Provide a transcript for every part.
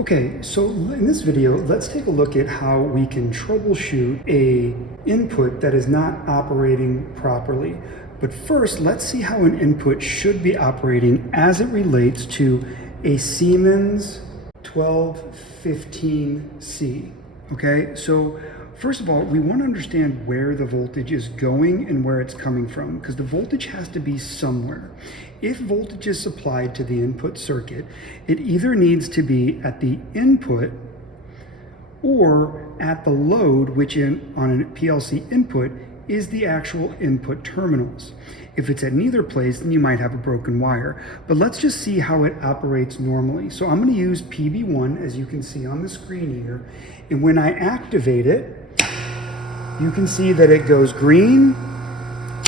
Okay, so in this video, let's take a look at how we can troubleshoot a input that is not operating properly. But first, let's see how an input should be operating as it relates to a Siemens 1215C. Okay, so first of all, we want to understand where the voltage is going and where it's coming from, because the voltage has to be somewhere. If voltage is supplied to the input circuit, it either needs to be at the input or at the load, which on a PLC input is the actual input terminals. If it's at neither place, then you might have a broken wire. But let's just see how it operates normally. So I'm going to use PB1, as you can see on the screen here. And when I activate it, you can see that it goes green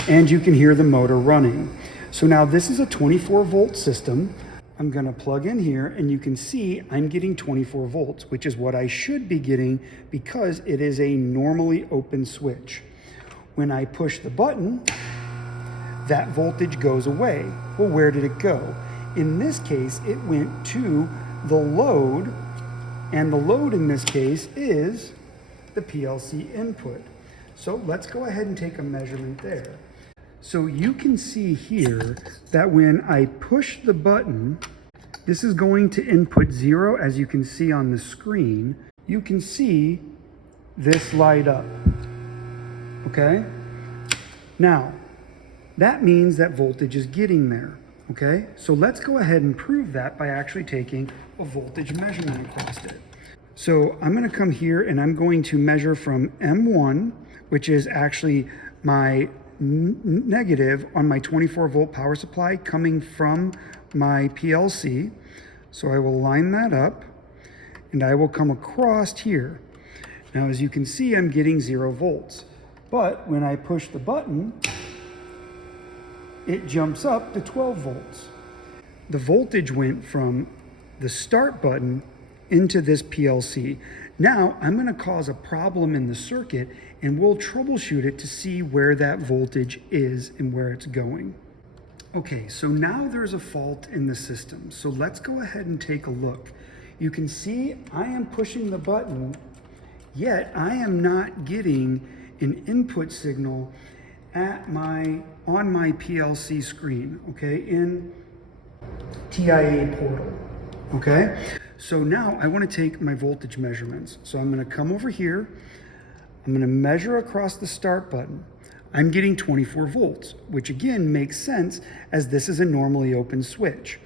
and you can hear the motor running. So now this is a 24-volt system. I'm going to plug in here and you can see I'm getting 24 volts, which is what I should be getting because it is a normally open switch. When I push the button, that voltage goes away. Well, where did it go? In this case, it went to the load, and the load in this case is the PLC input. So let's go ahead and take a measurement there. So you can see here that when I push the button, this is going to input 0, as you can see on the screen. You can see this light up, okay? Now, that means that voltage is getting there, okay? So let's go ahead and prove that by actually taking a voltage measurement across it. So I'm gonna come here and I'm going to measure from M1, which is actually my negative on my 24-volt power supply coming from my PLC. So I will line that up and I will come across here. Now, as you can see, I'm getting 0 volts. But when I push the button, it jumps up to 12 volts. The voltage went from the start button into this PLC. Now I'm going to cause a problem in the circuit and we'll troubleshoot it to see where that voltage is and where it's going. Okay, so now there's a fault in the system. So let's go ahead and take a look. You can see I am pushing the button, yet I am not getting an input signal on my PLC screen, okay, in TIA portal, okay? So now I want to take my voltage measurements. So I'm going to come over here. I'm going to measure across the start button. I'm getting 24 volts, which again makes sense as this is a normally open switch.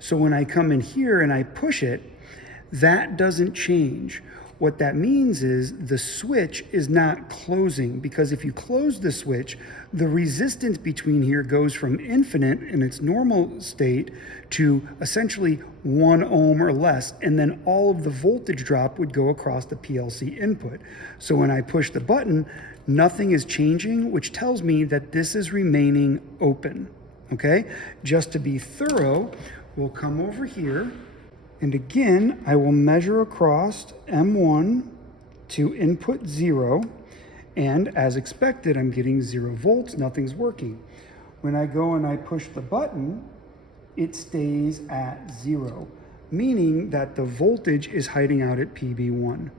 So when I come in here and I push it, that doesn't change. What that means is the switch is not closing, because if you close the switch, the resistance between here goes from infinite in its normal state to essentially 1 ohm or less, and then all of the voltage drop would go across the PLC input. So when I push the button, nothing is changing, which tells me that this is remaining open, okay? Just to be thorough, we'll come over here. And again, I will measure across M1 to input 0. And as expected, I'm getting 0 volts, nothing's working. When I go and I push the button, it stays at 0, meaning that the voltage is hiding out at PB1.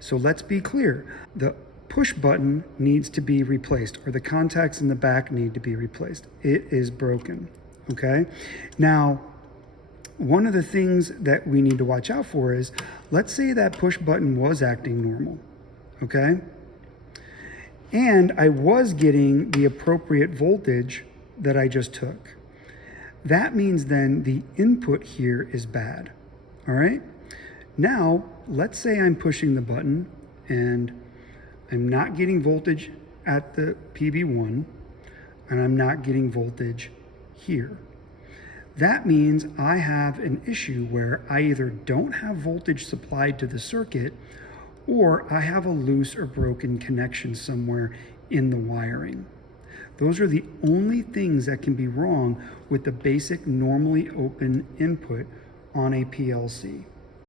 So let's be clear, the push button needs to be replaced, or the contacts in the back need to be replaced. It is broken, okay? Now, one of the things that we need to watch out for is, let's say that push button was acting normal, okay? And I was getting the appropriate voltage that I just took. That means then the input here is bad, all right? Now, let's say I'm pushing the button and I'm not getting voltage at the PB1 and I'm not getting voltage here. That means I have an issue where I either don't have voltage supplied to the circuit or I have a loose or broken connection somewhere in the wiring. Those are the only things that can be wrong with the basic normally open input on a PLC.